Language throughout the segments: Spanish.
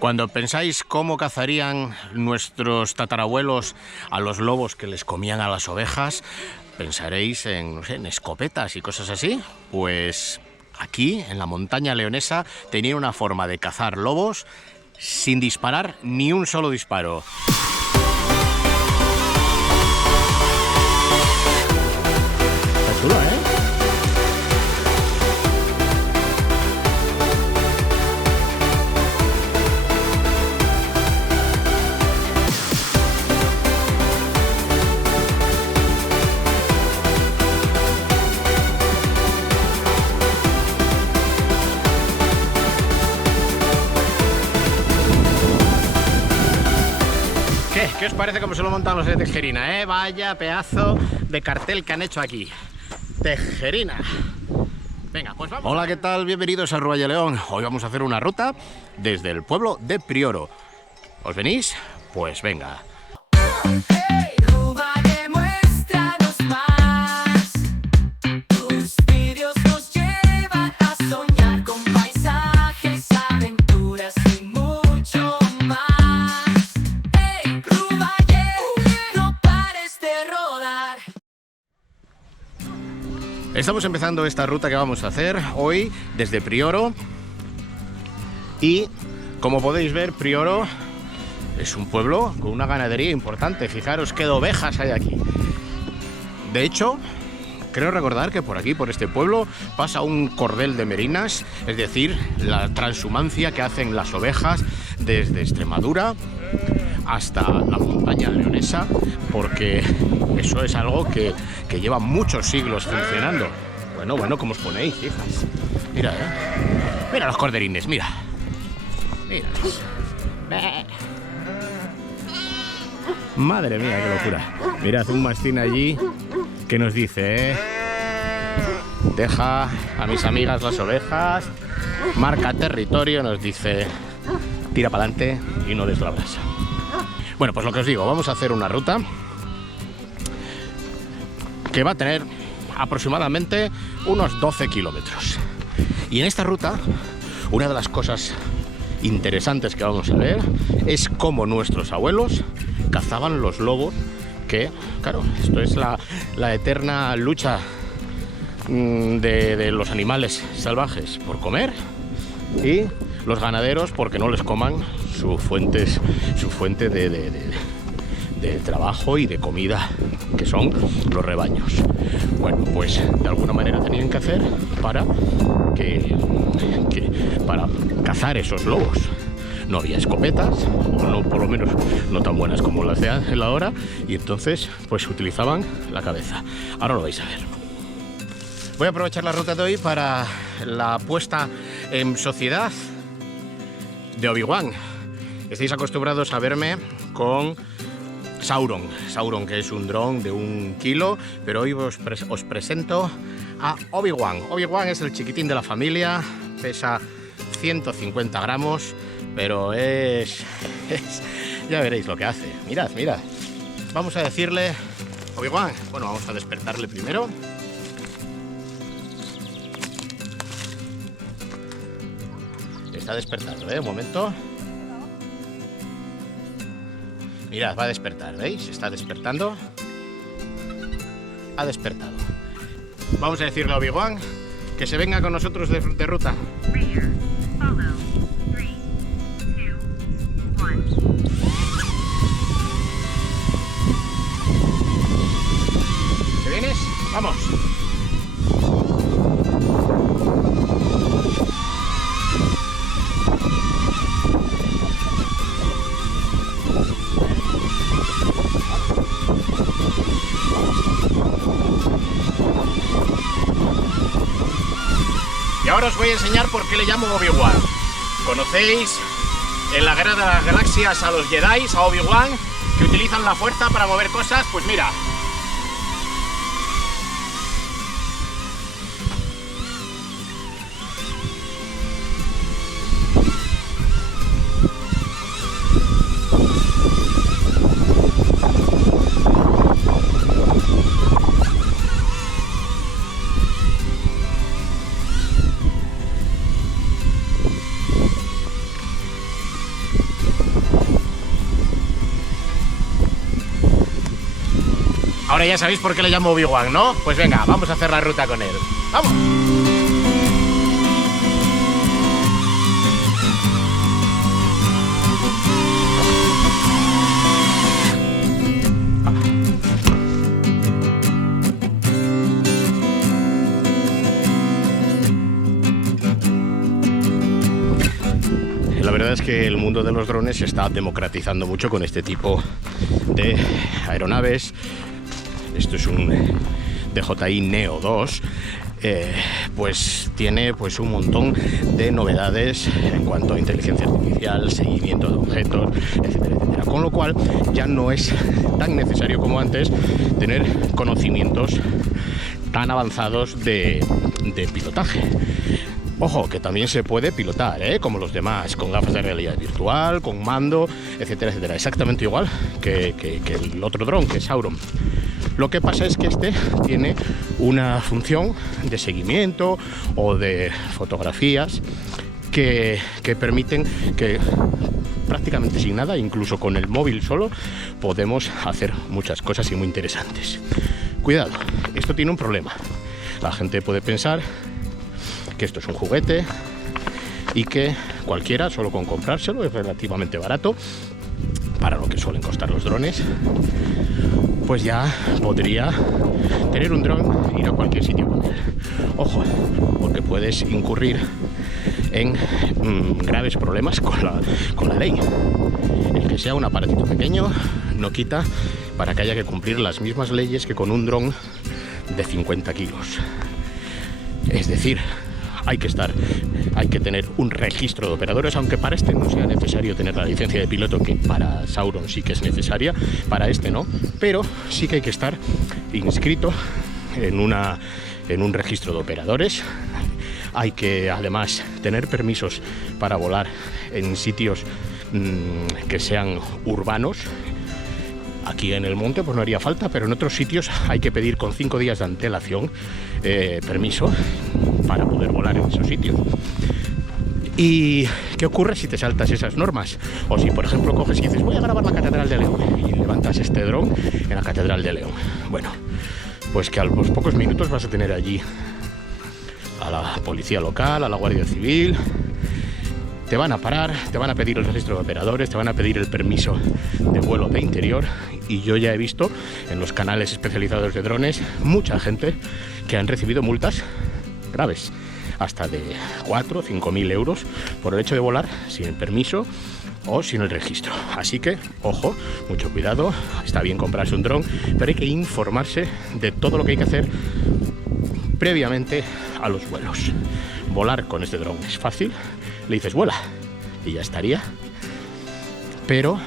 Cuando pensáis cómo cazarían nuestros tatarabuelos a los lobos que les comían a las ovejas, pensaréis en, no sé, en escopetas y cosas así. Pues aquí, en la montaña leonesa, tenían una forma de cazar lobos sin disparar ni un solo disparo. Está chulo, ¿eh? ¿Qué os parece cómo se lo montan los de Tejerina, eh? Vaya pedazo de cartel que han hecho aquí. Tejerina. Venga, pues vamos. Hola, ¿qué tal? Bienvenidos a Ruaya León. Hoy vamos a hacer una ruta desde el pueblo de Prioro. ¿Os venís? Pues venga. Estamos empezando esta ruta que vamos a hacer hoy desde Prioro y, como podéis ver, Prioro es un pueblo con una ganadería importante. Fijaros qué ovejas hay aquí. De hecho, creo recordar que por aquí, por este pueblo, pasa un cordel de merinas, es decir, la transhumancia que hacen las ovejas desde Extremadura hasta la montaña leonesa, porque eso es algo que lleva muchos siglos funcionando. Bueno, ¿cómo os ponéis, hijas? Mira, mira los corderines, mira. Míralos. Madre mía, qué locura. Mirad un mastín allí que nos dice, deja a mis amigas las ovejas, marca territorio, nos dice, tira para adelante y no des la brasa. Bueno, pues lo que os digo, vamos a hacer una ruta que va a tener aproximadamente unos 12 kilómetros. Y en esta ruta, una de las cosas interesantes que vamos a ver es cómo nuestros abuelos cazaban los lobos, que, claro, esto es la eterna lucha de los animales salvajes por comer y los ganaderos porque no les coman su fuente de trabajo y de comida, que son los rebaños. Bueno, pues de alguna manera tenían que hacer para para cazar esos lobos. No había escopetas, o no, por lo menos no tan buenas como las de ahora, y entonces pues utilizaban la cabeza. Ahora lo vais a ver. Voy a aprovechar la ruta de hoy para la puesta en sociedad de Obi-Wan. Estáis acostumbrados a verme con Sauron, que es un dron de 1 kilo, pero hoy os presento a Obi-Wan. Obi-Wan es el chiquitín de la familia, pesa 150 gramos, pero ya veréis lo que hace. Mirad. Vamos a decirle, Obi-Wan, bueno, vamos a despertarle primero. Está despertando, un momento. Mirad, va a despertar, ¿veis? Está despertando. Ha despertado. Vamos a decirle a Obi-Wan que se venga con nosotros de ruta. ¿Te vienes? ¡Vamos! Y ahora os voy a enseñar por qué le llamo Obi-Wan. ¿Conocéis en la Guerra de las Galaxias a los Jedi, a Obi-Wan, que utilizan la fuerza para mover cosas? Pues mira. Ahora ya sabéis por qué le llamo Obi-Wan, ¿no? Pues venga, vamos a hacer la ruta con él. ¡Vamos! La verdad es que el mundo de los drones se está democratizando mucho con este tipo de aeronaves. Esto es un DJI Neo 2. Pues tiene pues un montón de novedades en cuanto a inteligencia artificial, seguimiento de objetos, etcétera, etcétera. Con lo cual ya no es tan necesario como antes tener conocimientos tan avanzados de pilotaje. Ojo, que también se puede pilotar, como los demás, con gafas de realidad virtual, con mando, etcétera, etcétera. Exactamente igual que el otro dron, que es Sauron. Lo que pasa es que este tiene una función de seguimiento o de fotografías que permiten que prácticamente sin nada, incluso con el móvil solo, podemos hacer muchas cosas y muy interesantes. Cuidado, esto tiene un problema. La gente puede pensar que esto es un juguete y que cualquiera, solo con comprárselo, es relativamente barato para lo que suelen costar los drones, pues ya podría tener un dron e ir a cualquier sitio con él. Ojo, porque puedes incurrir en graves problemas con la ley. El que sea un aparatito pequeño no quita para que haya que cumplir las mismas leyes que con un dron de 50 kilos. Es decir, hay que tener un registro de operadores, aunque para este no sea necesario tener la licencia de piloto, que para Sauron sí que es necesaria, para este no, pero sí que hay que estar inscrito en un registro de operadores. Hay que además tener permisos para volar en sitios que sean urbanos. Aquí en el monte pues no haría falta, pero en otros sitios hay que pedir con 5 días de antelación permiso para poder volar en esos sitios. ¿Y qué ocurre si te saltas esas normas? O si, por ejemplo, coges y dices, voy a grabar la Catedral de León, y levantas este dron en la Catedral de León. Bueno, pues que a los pocos minutos vas a tener allí a la policía local, a la Guardia Civil. Te van a parar, te van a pedir el registro de operadores, te van a pedir el permiso de vuelo de interior. Y yo ya he visto en los canales especializados de drones mucha gente que han recibido multas graves, hasta de 4 o 5.000 euros por el hecho de volar sin permiso o sin el registro. Así que, ojo, mucho cuidado. Está bien comprarse un dron, pero hay que informarse de todo lo que hay que hacer previamente a los vuelos. Volar con este dron es fácil. Le dices vuela y ya estaría, pero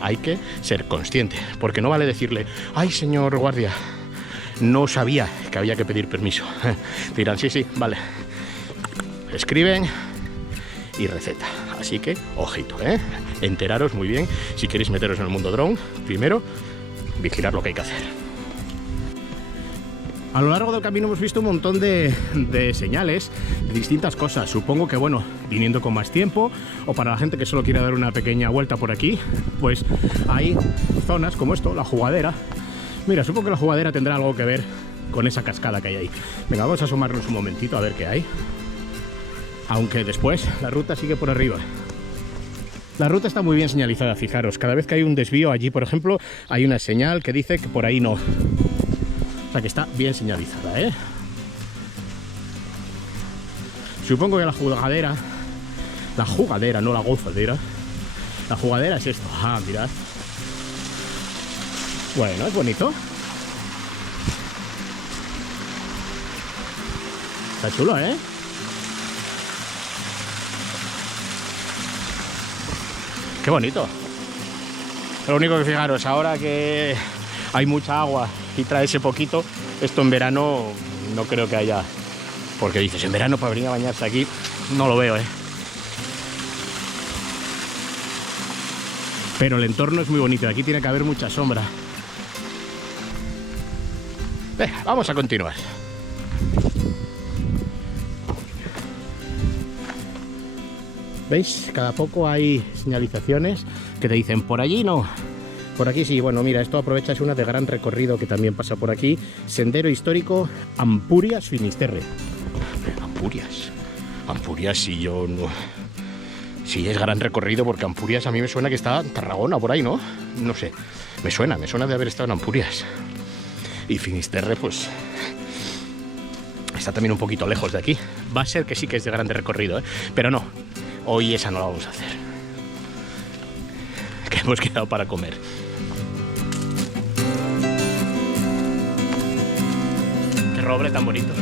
hay que ser consciente, porque no vale decirle, ay señor guardia, no sabía que había que pedir permiso. Dirán, sí, sí, vale. Escriben y receta. Así que, ojito, enteraros muy bien si queréis meteros en el mundo dron. Primero, vigilar lo que hay que hacer. A lo largo del camino hemos visto un montón de señales de distintas cosas. Supongo que, bueno, viniendo con más tiempo, o para la gente que solo quiere dar una pequeña vuelta por aquí, pues hay zonas como esto, la jugadera. Mira, supongo que la jugadera tendrá algo que ver con esa cascada que hay ahí. Venga, vamos a asomarnos un momentito a ver qué hay. Aunque después la ruta sigue por arriba. La ruta está muy bien señalizada, fijaros. Cada vez que hay un desvío allí, por ejemplo, hay una señal que dice que por ahí no. O sea que está bien señalizada, Supongo que la jugadera, no la gozadera, la jugadera es esto. Ah, mirad. Bueno, es bonito. Está chulo, Qué bonito. Lo único que fijaros, ahora que hay mucha agua y trae ese poquito, esto en verano no creo que haya, porque dices, en verano para venir a bañarse aquí, no lo veo, Pero el entorno es muy bonito, aquí tiene que haber mucha sombra. Vamos a continuar. ¿Veis? Cada poco hay señalizaciones que te dicen, por allí no, Por aquí sí, bueno, mira, esto aprovecha, es una de gran recorrido que también pasa por aquí. Sendero histórico Ampurias Finisterre. Ampurias, si yo no... Sí, es gran recorrido, porque Ampurias a mí me suena que está en Tarragona, por ahí, ¿no? No sé, me suena de haber estado en Ampurias. Y Finisterre, pues... está también un poquito lejos de aquí. Va a ser que sí que es de grande recorrido, ¿eh? Pero no, hoy esa no la vamos a hacer. Que hemos quedado para comer. Qué roble tan bonito.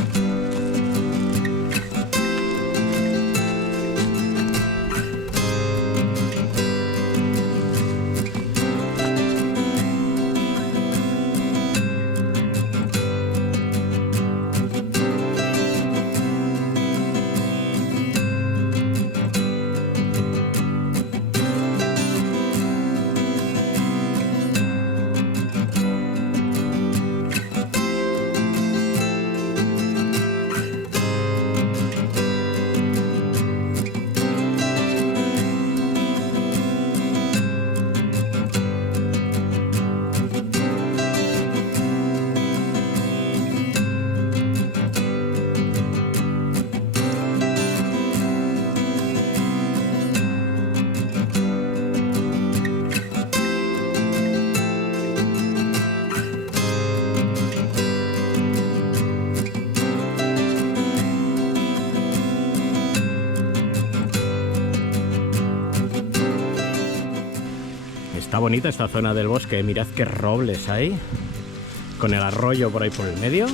Está bonita esta zona del bosque, mirad qué robles hay, con el arroyo por ahí por el medio.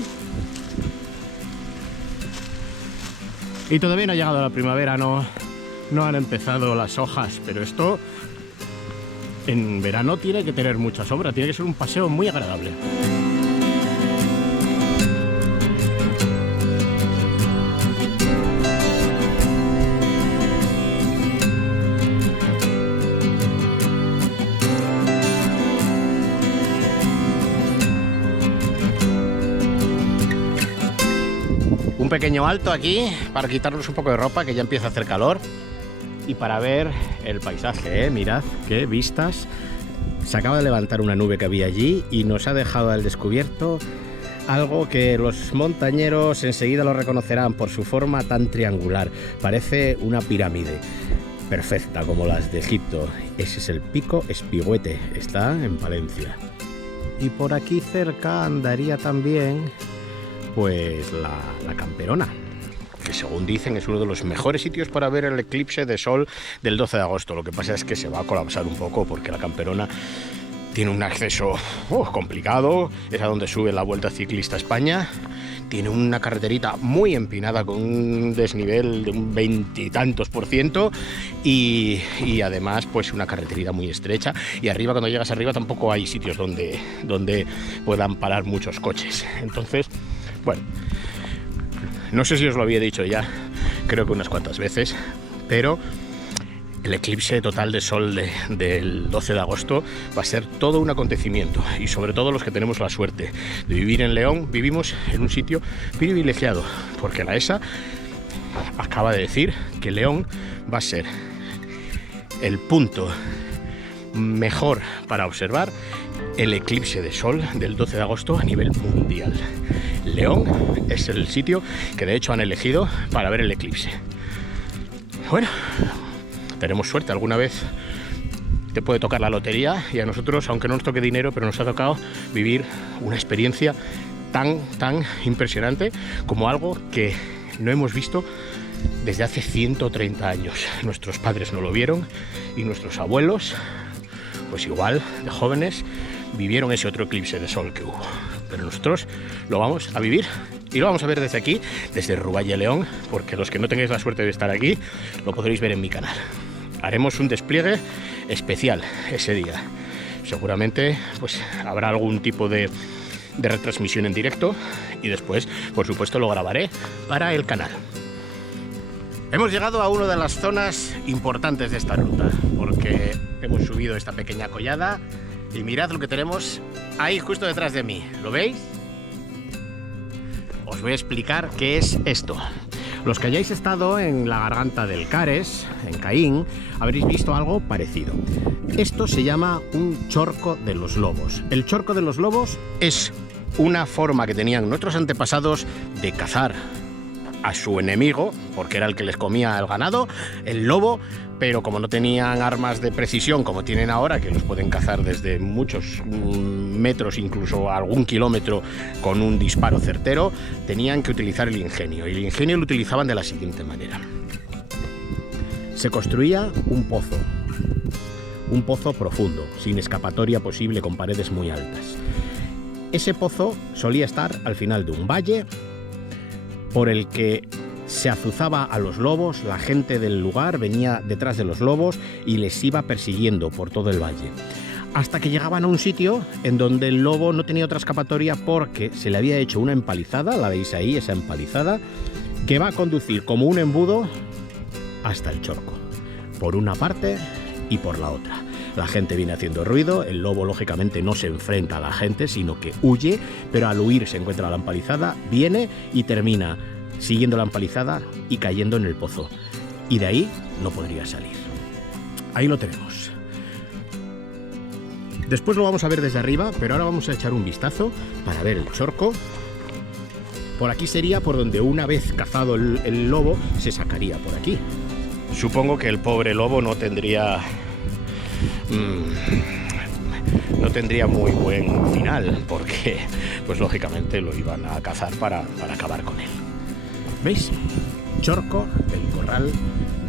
Y todavía no ha llegado la primavera, no han empezado las hojas, pero esto en verano tiene que tener mucha sombra, tiene que ser un paseo muy agradable. Un pequeño alto aquí para quitarnos un poco de ropa, que ya empieza a hacer calor, y para ver el paisaje, mirad qué vistas. Se acaba de levantar una nube que había allí y nos ha dejado al descubierto algo que los montañeros enseguida lo reconocerán por su forma tan triangular. Parece una pirámide perfecta como las de Egipto. Ese es el Pico Espigüete, está en Palencia. Y por aquí cerca andaría también pues la Camperona, que según dicen es uno de los mejores sitios para ver el eclipse de sol del 12 de agosto. Lo que pasa es que se va a colapsar un poco porque la Camperona tiene un acceso complicado, es a donde sube la Vuelta Ciclista a España. Tiene una carreterita muy empinada con un desnivel de un 20 y tantos % y además pues una carreterita muy estrecha, y arriba, cuando llegas arriba, tampoco hay sitios donde puedan parar muchos coches. Entonces, bueno, no sé si os lo había dicho ya, creo que unas cuantas veces, pero el eclipse total de sol del 12 de agosto va a ser todo un acontecimiento, y sobre todo los que tenemos la suerte de vivir en León, vivimos en un sitio privilegiado, porque la ESA acaba de decir que León va a ser el punto mejor para observar el eclipse de sol del 12 de agosto a nivel mundial. León es el sitio que de hecho han elegido para ver el eclipse. Bueno, tenemos suerte, alguna vez te puede tocar la lotería, y a nosotros, aunque no nos toque dinero, pero nos ha tocado vivir una experiencia tan impresionante como algo que no hemos visto desde hace 130 años. Nuestros padres no lo vieron y nuestros abuelos, pues igual de jóvenes, vivieron ese otro eclipse de sol que hubo. Pero nosotros lo vamos a vivir y lo vamos a ver desde aquí, desde Ruvalle, León, porque los que no tengáis la suerte de estar aquí lo podréis ver en mi canal. Haremos un despliegue especial ese día. Seguramente pues habrá algún tipo de retransmisión en directo, y después, por supuesto, lo grabaré para el canal. Hemos llegado a una de las zonas importantes de esta ruta, porque hemos subido esta pequeña collada y mirad lo que tenemos ahí justo detrás de mí. ¿Lo veis? Os voy a explicar qué es esto. Los que hayáis estado en la garganta del Cares, en Caín, habréis visto algo parecido. Esto se llama un chorco de los lobos. El chorco de los lobos es una forma que tenían nuestros antepasados de cazar a su enemigo, porque era el que les comía el ganado, el lobo, pero como no tenían armas de precisión como tienen ahora, que los pueden cazar desde muchos metros, incluso algún kilómetro, con un disparo certero, tenían que utilizar el ingenio. Y el ingenio lo utilizaban de la siguiente manera. Se construía un pozo profundo, sin escapatoria posible, con paredes muy altas. Ese pozo solía estar al final de un valle por el que se azuzaba a los lobos. La gente del lugar venía detrás de los lobos y les iba persiguiendo por todo el valle, hasta que llegaban a un sitio en donde el lobo no tenía otra escapatoria porque se le había hecho una empalizada, la veis ahí, esa empalizada, que va a conducir como un embudo hasta el chorco, por una parte y por la otra. La gente viene haciendo ruido, el lobo lógicamente no se enfrenta a la gente, sino que huye, pero al huir se encuentra la empalizada, viene y termina siguiendo la empalizada y cayendo en el pozo. Y de ahí no podría salir. Ahí lo tenemos. Después lo vamos a ver desde arriba, pero ahora vamos a echar un vistazo para ver el chorco. Por aquí sería por donde, una vez cazado el lobo, se sacaría por aquí. Supongo que el pobre lobo no tendría muy buen final, porque pues lógicamente lo iban a cazar para acabar con él. ¿Veis? Chorco del corral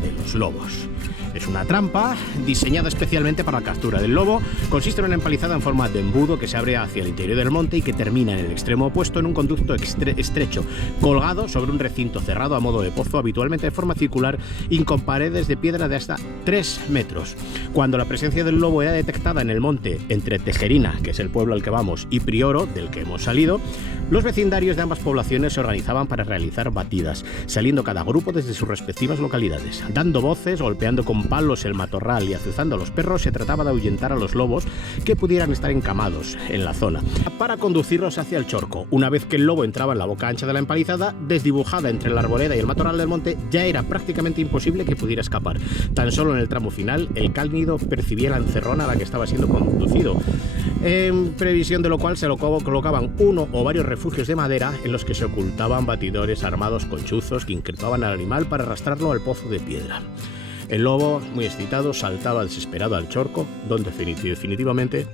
de los lobos. Es una trampa diseñada especialmente para la captura del lobo. Consiste en una empalizada en forma de embudo que se abre hacia el interior del monte y que termina en el extremo opuesto en un conducto estrecho, colgado sobre un recinto cerrado a modo de pozo, habitualmente de forma circular y con paredes de piedra de hasta 3 metros. Cuando la presencia del lobo era detectada en el monte entre Tejerina, que es el pueblo al que vamos, y Prioro, del que hemos salido, los vecindarios de ambas poblaciones se organizaban para realizar batidas, saliendo cada grupo desde sus respectivas localidades, dando voces, golpeando con palos el matorral y azuzando a los perros. Se trataba de ahuyentar a los lobos que pudieran estar encamados en la zona, para conducirlos hacia el chorco. Una vez que el lobo entraba en la boca ancha de la empalizada, desdibujada entre la arboleda y el matorral del monte, ya era prácticamente imposible que pudiera escapar. Tan solo en el tramo final, el cánido percibía la encerrona a la que estaba siendo conducido, en previsión de lo cual se lo colocaban uno o varios refugios de madera en los que se ocultaban batidores armados con chuzos que increpaban al animal para arrastrarlo al pozo de piedra. El lobo, muy excitado, saltaba desesperado al chorco, donde definitivamente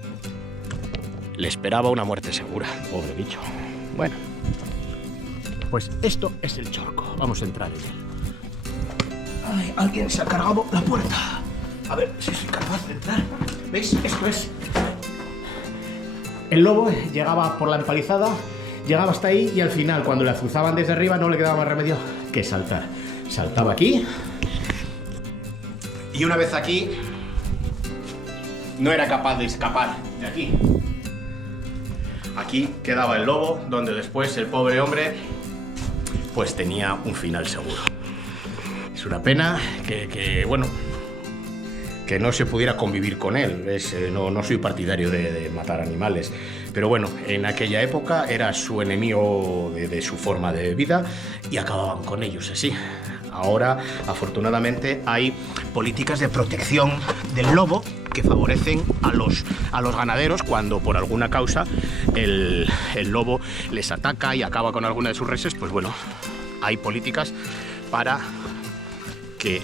le esperaba una muerte segura. Pobre bicho. Bueno, pues esto es el chorco. Vamos a entrar en él. Ay, alguien se ha cargado la puerta. A ver si soy capaz de entrar. ¿Veis? Esto es. El lobo llegaba por la empalizada, llegaba hasta ahí y al final, cuando le azuzaban desde arriba, no le quedaba más remedio que saltar. Saltaba aquí. Y una vez aquí, no era capaz de escapar de aquí. Aquí quedaba el lobo, donde después el pobre hombre pues tenía un final seguro. Es una pena que no se pudiera convivir con él. No soy partidario de matar animales, pero bueno, en aquella época era su enemigo de su forma de vida y acababan con ellos así. Ahora, afortunadamente, hay políticas de protección del lobo que favorecen a los ganaderos cuando por alguna causa el lobo les ataca y acaba con alguna de sus reses. Pues bueno, hay políticas para que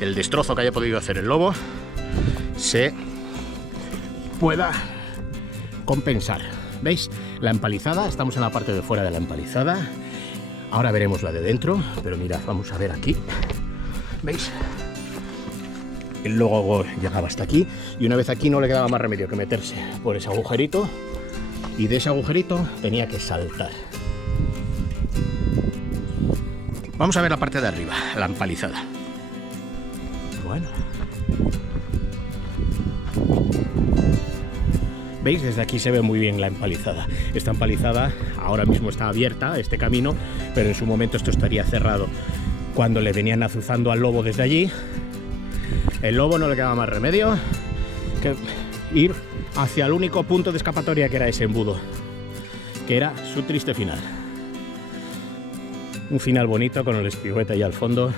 el destrozo que haya podido hacer el lobo se pueda compensar. ¿Veis? La empalizada, estamos en la parte de fuera de la empalizada. Ahora veremos la de dentro, pero mirad, vamos a ver aquí. ¿Veis? El lobo llegaba hasta aquí y una vez aquí no le quedaba más remedio que meterse por ese agujerito y de ese agujerito tenía que saltar. Vamos a ver la parte de arriba, la empalizada. Bueno. ¿Veis? Desde aquí se ve muy bien la empalizada. Esta empalizada ahora mismo está abierta, este camino, pero en su momento esto estaría cerrado. Cuando le venían azuzando al lobo desde allí, el lobo no le quedaba más remedio que ir hacia el único punto de escapatoria, que era ese embudo, que era su triste final. Un final bonito con el espigüete ahí al fondo,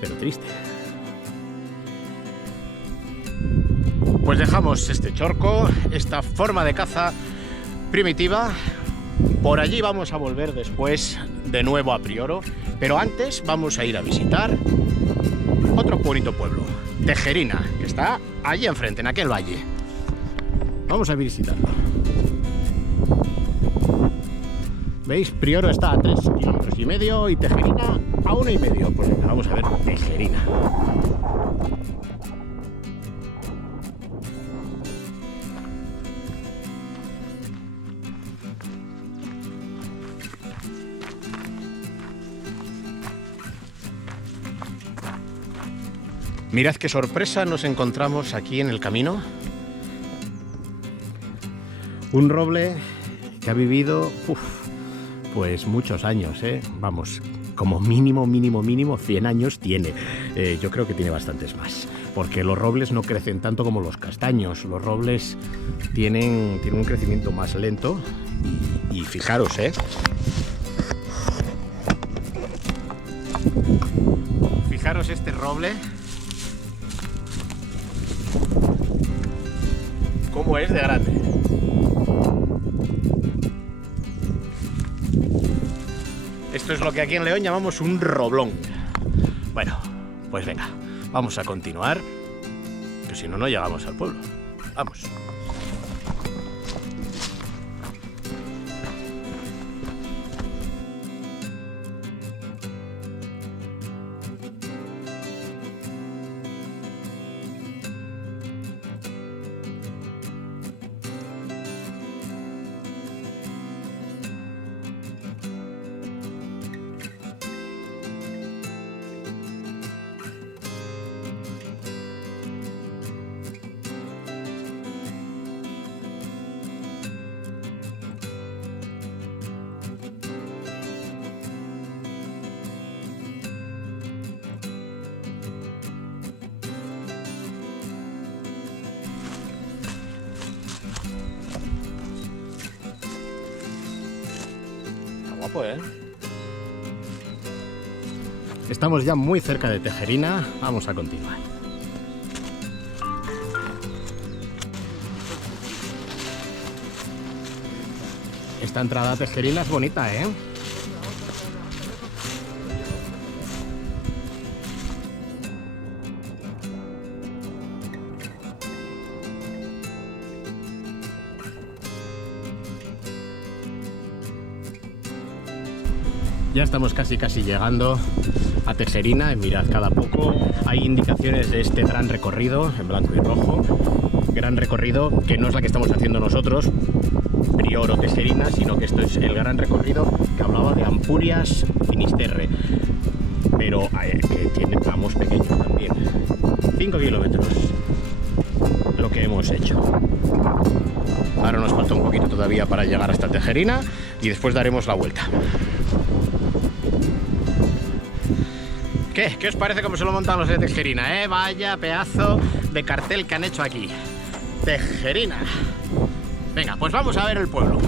pero triste. Pues dejamos este Chorco, esta forma de caza primitiva. Por allí vamos a volver después de nuevo a Prioro, pero antes vamos a ir a visitar otro bonito pueblo, Tejerina, que está allí enfrente, en aquel valle. Vamos a visitarlo. ¿Veis? Prioro está a 3,5 kilómetros y Tejerina a 1,5. Pues venga, vamos a ver Tejerina. Mirad qué sorpresa nos encontramos aquí en el camino. Un roble que ha vivido pues muchos años, ¿eh? Vamos, como mínimo 100 años tiene. Yo creo que tiene bastantes más, porque los robles no crecen tanto como los castaños. Los robles tienen un crecimiento más lento y fijaros, fijaros este roble. ¿Cómo es de grande? Esto es lo que aquí en León llamamos un roblón. Bueno, pues venga, vamos a continuar, que si no, no llegamos al pueblo. Vamos. Guapo, ¿eh? Estamos ya muy cerca de Tejerina, vamos a continuar. Esta entrada a Tejerina es bonita, ¿eh? Ya estamos casi llegando a Tejerina y mirad, cada poco hay indicaciones de este gran recorrido en blanco y rojo. Gran recorrido que no es la que estamos haciendo nosotros, Prioro Tejerina, sino que esto es el gran recorrido que hablaba de Ampurias Finisterre, pero que tiene tramos pequeños también. 5 kilómetros lo que hemos hecho. Ahora nos falta un poquito todavía para llegar hasta Tejerina y después daremos la vuelta. ¿Qué os parece cómo se lo montan los de Tejerina, Vaya pedazo de cartel que han hecho aquí. Tejerina. Venga, pues vamos a ver el pueblo.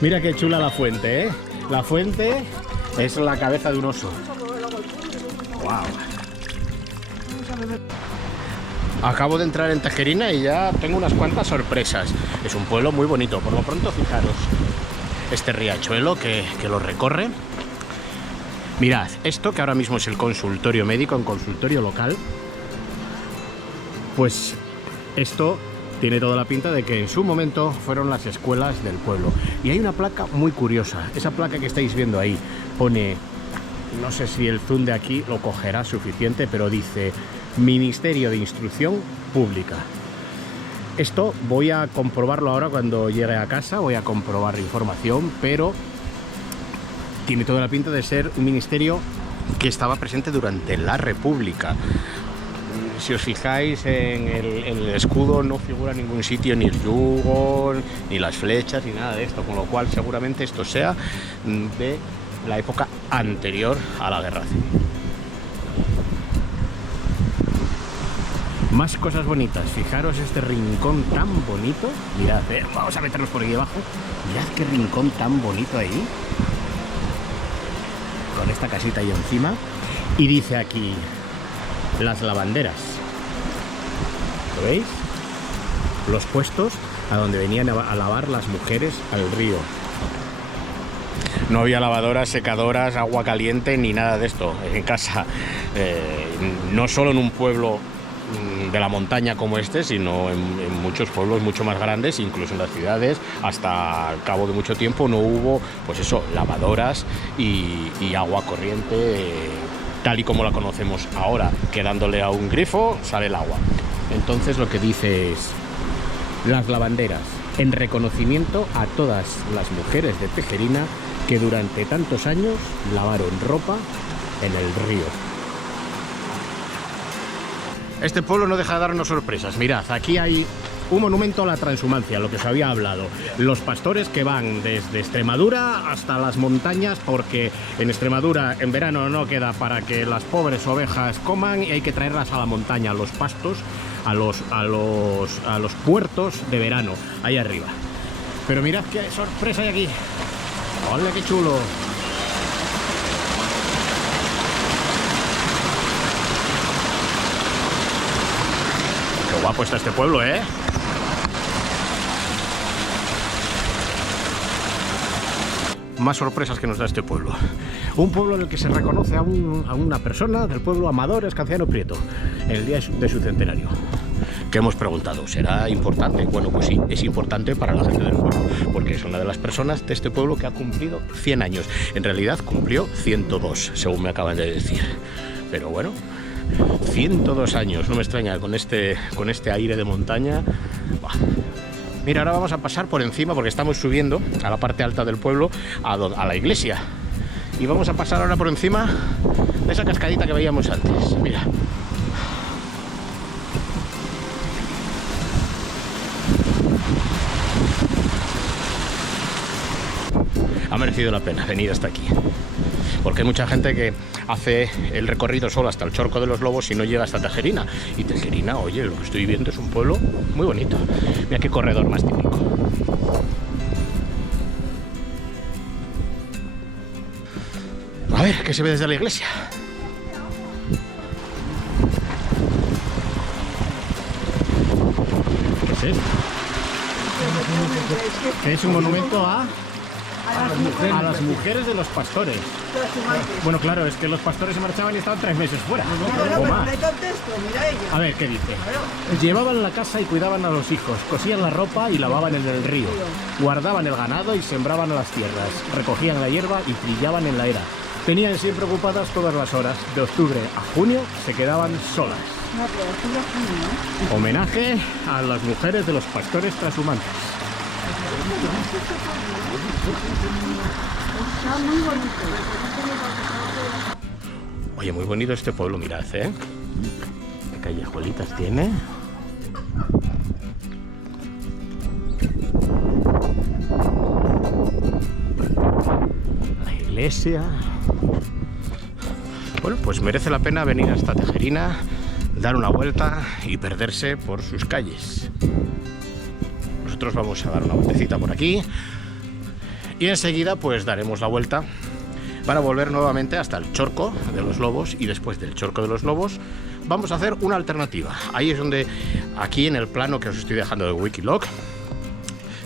Mira qué chula la fuente, La fuente es la cabeza de un oso. Wow. Acabo de entrar en Tejerina y ya tengo unas cuantas sorpresas. Es un pueblo muy bonito. Por lo pronto, fijaros. Este riachuelo que lo recorre. Mirad, esto que ahora mismo es el consultorio médico, un consultorio local, pues esto tiene toda la pinta de que en su momento fueron las escuelas del pueblo. Y hay una placa muy curiosa. Esa placa que estáis viendo ahí pone, no sé si el zoom de aquí lo cogerá suficiente, pero dice Ministerio de Instrucción Pública. Esto voy a comprobarlo ahora cuando llegue a casa, voy a comprobar información, pero tiene toda la pinta de ser un ministerio que estaba presente durante la República. Si os fijáis en el escudo no figura en ningún sitio ni el yugo, ni las flechas, ni nada de esto, con lo cual seguramente esto sea de la época anterior a la Guerra Civil. Más cosas bonitas. Fijaros este rincón tan bonito. Mirad, vamos a meternos por aquí abajo. Mirad qué rincón tan bonito ahí. Con esta casita ahí encima. Y dice aquí, las lavanderas. ¿Lo veis? Los puestos a donde venían a lavar las mujeres al río. No había lavadoras, secadoras, agua caliente ni nada de esto en casa. No solo en un pueblo de la montaña como este, sino en muchos pueblos mucho más grandes, incluso en las ciudades. Hasta al cabo de mucho tiempo no hubo, pues eso, lavadoras y agua corriente tal y como la conocemos ahora, que dándole a un grifo sale el agua. Entonces lo que dice es: las lavanderas, en reconocimiento a todas las mujeres de Tejerina que durante tantos años lavaron ropa en el río. Este pueblo no deja de darnos sorpresas. Mirad, aquí hay un monumento a la transhumancia, lo que os había hablado. Los pastores que van desde Extremadura hasta las montañas, porque en Extremadura en verano no queda para que las pobres ovejas coman y hay que traerlas a la montaña, a los pastos, a los puertos de verano, ahí arriba. Pero mirad qué sorpresa hay aquí. ¡Hola, qué chulo! Qué guapo está este pueblo, ¿eh? Más sorpresas que nos da este pueblo. Un pueblo en el que se reconoce a una persona del pueblo, Amador Escanciano Prieto, en el día de su centenario. ¿Qué hemos preguntado? ¿Será importante? Bueno, pues sí, es importante para la gente del pueblo, porque es una de las personas de este pueblo que ha cumplido 100 años. En realidad cumplió 102, según me acaban de decir. Pero bueno, 102 años, no me extraña, con este aire de montaña. Bah. Mira, ahora vamos a pasar por encima, porque estamos subiendo a la parte alta del pueblo, a la iglesia. Y vamos a pasar ahora por encima de esa cascadita que veíamos antes. Mira. Ha merecido la pena venir hasta aquí, porque hay mucha gente que hace el recorrido solo hasta el Chorco de los Lobos y no llega hasta Tejerina. Y Tejerina, oye, lo que estoy viendo es un pueblo muy bonito. Mira qué corredor más típico. A ver, ¿qué se ve desde la iglesia? ¿Qué es esto? Es un monumento a las mujeres de los pastores. Bueno, claro, es que los pastores se marchaban y estaban 3 meses fuera. O más. A ver, ¿qué dice? Llevaban la casa y cuidaban a los hijos, cosían la ropa y lavaban en el río, guardaban el ganado y sembraban las tierras, recogían la hierba y trillaban en la era. Tenían siempre ocupadas todas las horas. De octubre a junio se quedaban solas. Homenaje a las mujeres de los pastores transhumantes. Oye, muy bonito este pueblo, mirad, ¿eh? Qué callejuelitas tiene. La iglesia. Bueno, pues merece la pena venir hasta Tejerina, dar una vuelta y perderse por sus calles. Nosotros vamos a dar una vueltecita por aquí y enseguida pues daremos la vuelta para volver nuevamente hasta el Chorco de los Lobos, y después del Chorco de los Lobos vamos a hacer una alternativa. Ahí es donde, aquí en el plano que os estoy dejando de Wikiloc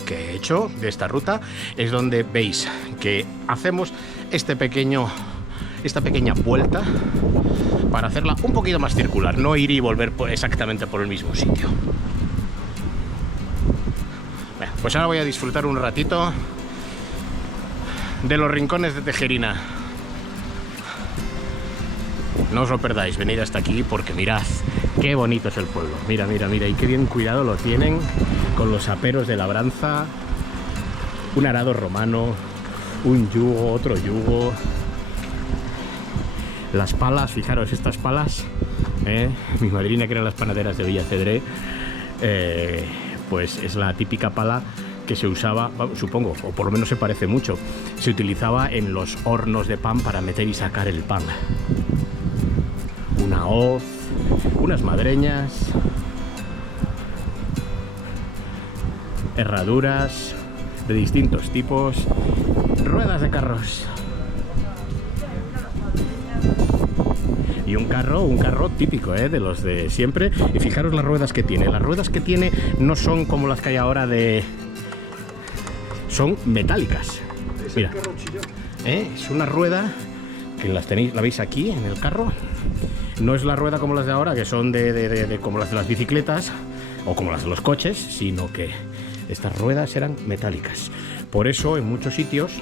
que he hecho de esta ruta, es donde veis que hacemos esta pequeña vuelta para hacerla un poquito más circular, no ir y volver exactamente por el mismo sitio. Bueno, pues ahora voy a disfrutar un ratito de los rincones de Tejerina. No os lo perdáis, venid hasta aquí porque mirad qué bonito es el pueblo. Mira, mira, mira, y qué bien cuidado lo tienen con los aperos de labranza, un arado romano, un yugo, otro yugo. Las palas, fijaros estas palas, mi madrina, que eran las panaderas de Villacedré, pues es la típica pala que se usaba, supongo, o por lo menos se parece mucho, se utilizaba en los hornos de pan para meter y sacar el pan. Una hoz, unas madreñas, herraduras de distintos tipos, ruedas de carros. Y un carro típico, de los de siempre. Y fijaros las ruedas que tiene. Las ruedas que tiene no son como las que hay ahora son metálicas. Mira, es una rueda que la veis aquí en el carro. No es la rueda como las de ahora, que son como las de las bicicletas o como las de los coches, sino que estas ruedas eran metálicas. Por eso en muchos sitios,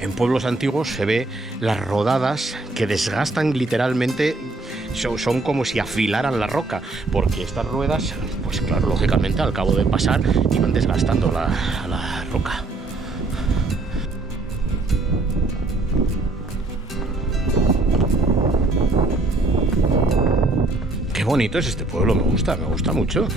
en pueblos antiguos, se ve las rodadas que desgastan literalmente, son como si afilaran la roca, porque estas ruedas, pues claro, lógicamente al cabo de pasar iban desgastando la roca. Qué bonito es este pueblo, me gusta mucho.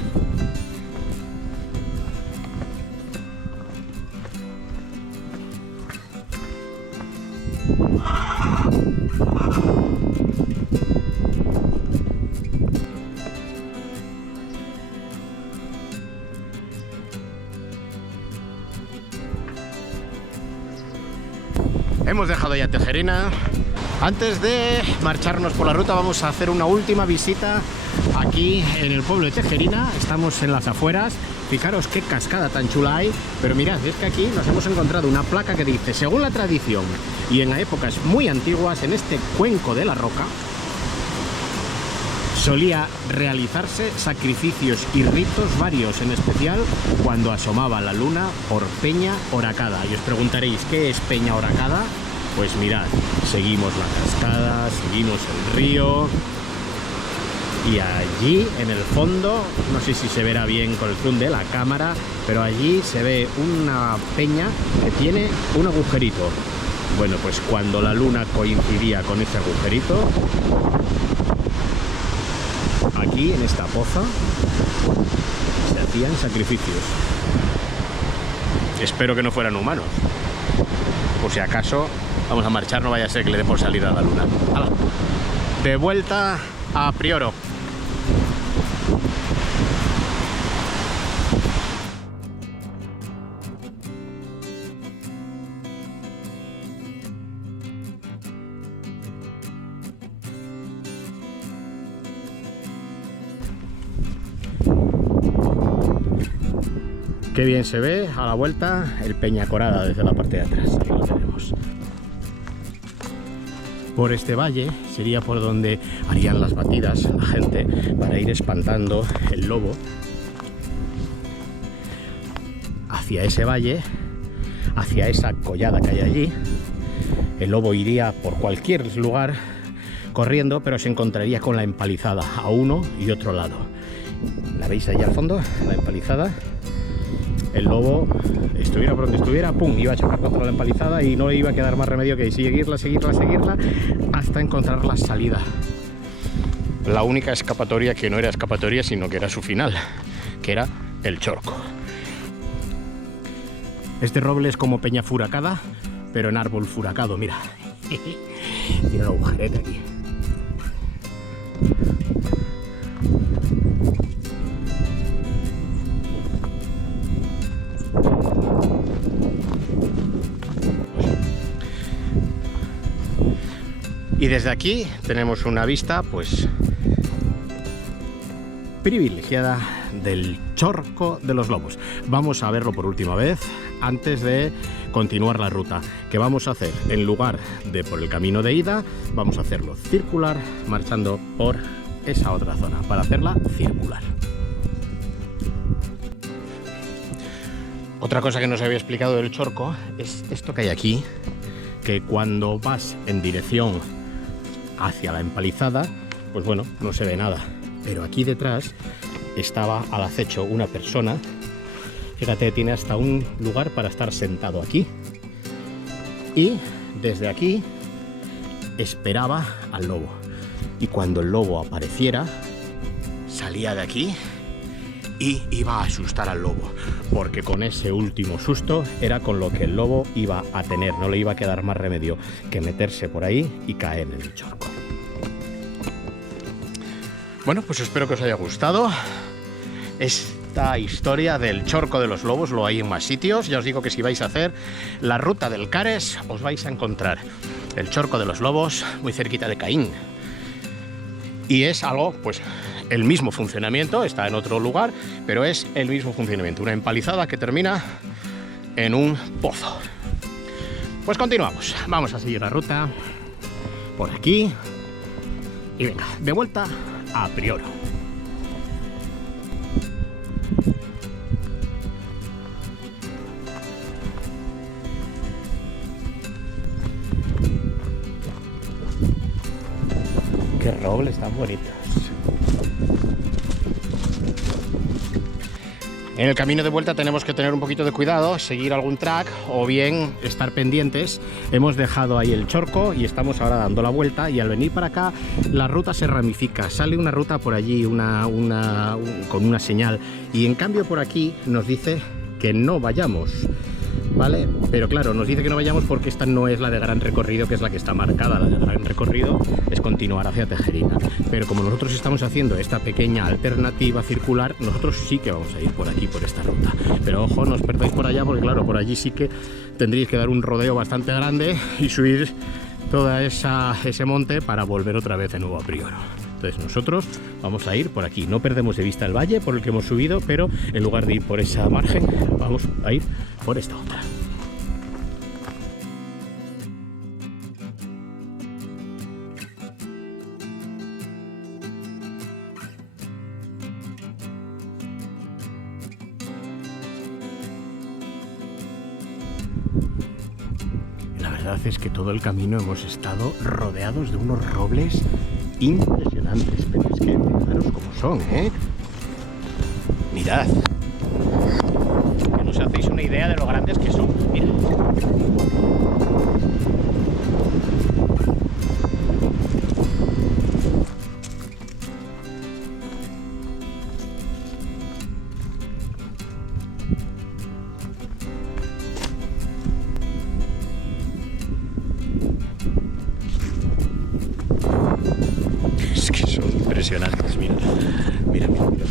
Hemos dejado ya Tejerina. Antes de marcharnos por la ruta vamos a hacer una última visita aquí en el pueblo de Tejerina. Estamos en las afueras. Fijaros qué cascada tan chula hay. Pero mirad, es que aquí nos hemos encontrado una placa que dice: según la tradición y en épocas muy antiguas, en este cuenco de la roca solía realizarse sacrificios y ritos varios, en especial cuando asomaba la luna por Peña Horacada. Y os preguntaréis, ¿qué es Peña Horacada? Pues mirad, seguimos la cascada, seguimos el río y allí en el fondo, no sé si se verá bien con el zoom de la cámara, pero allí se ve una peña que tiene un agujerito. Bueno, pues cuando la luna coincidía con ese agujerito, aquí en esta poza se hacían sacrificios. Espero que no fueran humanos. Por si acaso vamos a marchar, no vaya a ser que le dé por salir a la luna. ¡Hala! De vuelta a Prioro. Qué bien se ve a la vuelta el Peñacorada desde la parte de atrás. Ahí lo tenemos. Por este valle sería por donde harían las batidas la gente para ir espantando el lobo. Hacia ese valle, hacia esa collada que hay allí, el lobo iría por cualquier lugar corriendo, pero se encontraría con la empalizada a uno y otro lado. ¿La veis ahí al fondo? La empalizada. El lobo, estuviera por donde estuviera, ¡pum!, iba a chocar contra la empalizada y no le iba a quedar más remedio que seguirla hasta encontrar la salida. La única escapatoria que no era escapatoria, sino que era su final, que era el Chorco. Este roble es como peña furacada, pero en árbol furacado, mira. Tiene un agujerete aquí. Y desde aquí tenemos una vista, pues, privilegiada del Chorco de los Lobos. Vamos a verlo por última vez antes de continuar la ruta. ¿Qué vamos a hacer? En lugar de por el camino de ida, vamos a hacerlo circular, marchando por esa otra zona, para hacerla circular. Otra cosa que nos había explicado del Chorco es esto que hay aquí, que cuando vas en dirección hacia la empalizada, pues bueno, no se ve nada, pero aquí detrás estaba al acecho una persona. Fíjate, tiene hasta un lugar para estar sentado aquí, y desde aquí esperaba al lobo, y cuando el lobo apareciera salía de aquí y iba a asustar al lobo, porque con ese último susto era con lo que el lobo iba a tener. No le iba a quedar más remedio que meterse por ahí y caer en el Chorco. Bueno, pues espero que os haya gustado esta historia del Chorco de los Lobos. Lo hay en más sitios. Ya os digo que si vais a hacer la ruta del Cares, os vais a encontrar el Chorco de los Lobos muy cerquita de Caín. Y es algo, pues, el mismo funcionamiento, está en otro lugar, pero es el mismo funcionamiento. Una empalizada que termina en un pozo. Pues continuamos. Vamos a seguir la ruta por aquí. Y venga, de vuelta a Prioro. Qué robles tan bonitos. En el camino de vuelta tenemos que tener un poquito de cuidado, seguir algún track o bien estar pendientes. Hemos dejado ahí el Chorco y estamos ahora dando la vuelta, y al venir para acá la ruta se ramifica. Sale una ruta por allí con una señal, y en cambio por aquí nos dice que no vayamos, ¿vale? Pero claro, nos dice que no vayamos porque esta no es la de gran recorrido, que es la que está marcada. La de gran recorrido es continuar hacia Tejerina. Pero como nosotros estamos haciendo esta pequeña alternativa circular, nosotros sí que vamos a ir por aquí, por esta ruta. Pero ojo, no os perdáis por allá, porque claro, por allí sí que tendréis que dar un rodeo bastante grande y subir toda ese monte para volver otra vez de nuevo a Prioro. Entonces nosotros vamos a ir por aquí. No perdemos de vista el valle por el que hemos subido, pero en lugar de ir por esa margen, vamos a ir por esta otra. La verdad es que todo el camino hemos estado rodeados de unos robles impresionantes, pero es que fijaros cómo son, ¿eh? Mirad, que no os hacéis una idea de lo grandes que son. Mirad. Impresionantes, mira, mira, mira, mira.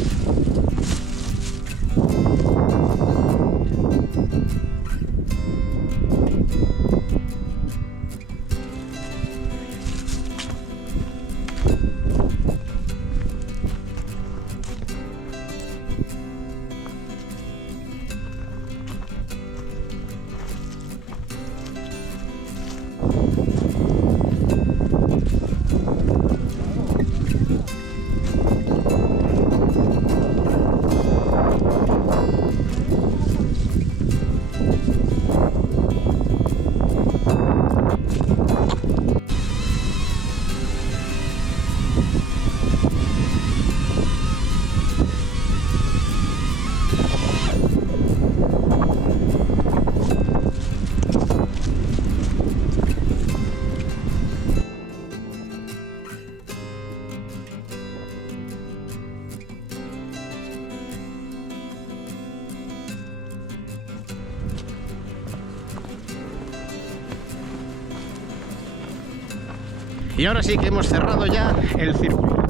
Y ahora sí que hemos cerrado ya el circuito.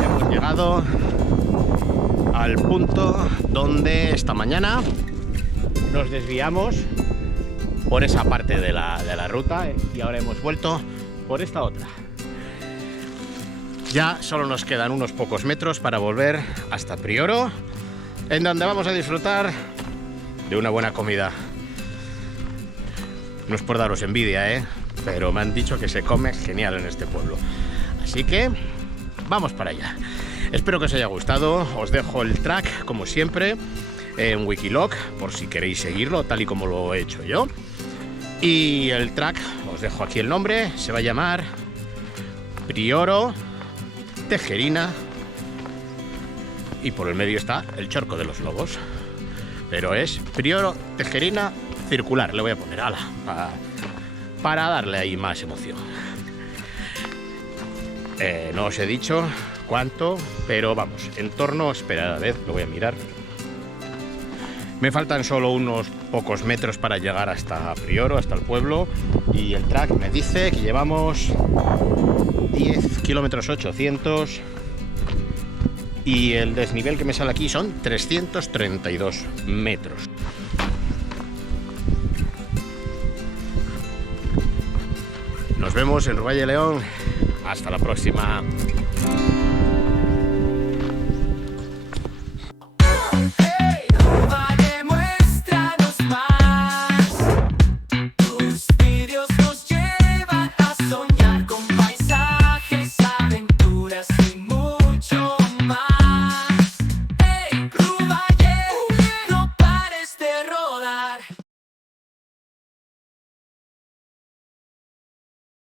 Hemos llegado al punto donde esta mañana nos desviamos por esa parte de la ruta, y ahora hemos vuelto por esta otra. Ya solo nos quedan unos pocos metros para volver hasta Prioro, en donde vamos a disfrutar de una buena comida. No es por daros envidia, pero me han dicho que se come genial en este pueblo. Así que vamos para allá. Espero que os haya gustado. Os dejo el track, como siempre, en Wikiloc, por si queréis seguirlo, tal y como lo he hecho yo. Y el track, os dejo aquí el nombre, se va a llamar Prioro Tejerina, y por el medio está el Chorco de los Lobos. Pero es Prioro Tejerina circular, le voy a poner para darle ahí más emoción. No os he dicho cuánto, pero vamos, en torno, esperad a ver, lo voy a mirar. Me faltan solo unos pocos metros para llegar hasta Prioro, hasta el pueblo, y el track me dice que llevamos 10 kilómetros 800 y el desnivel que me sale aquí son 332 metros. Nos vemos en Valle León. Hasta la próxima.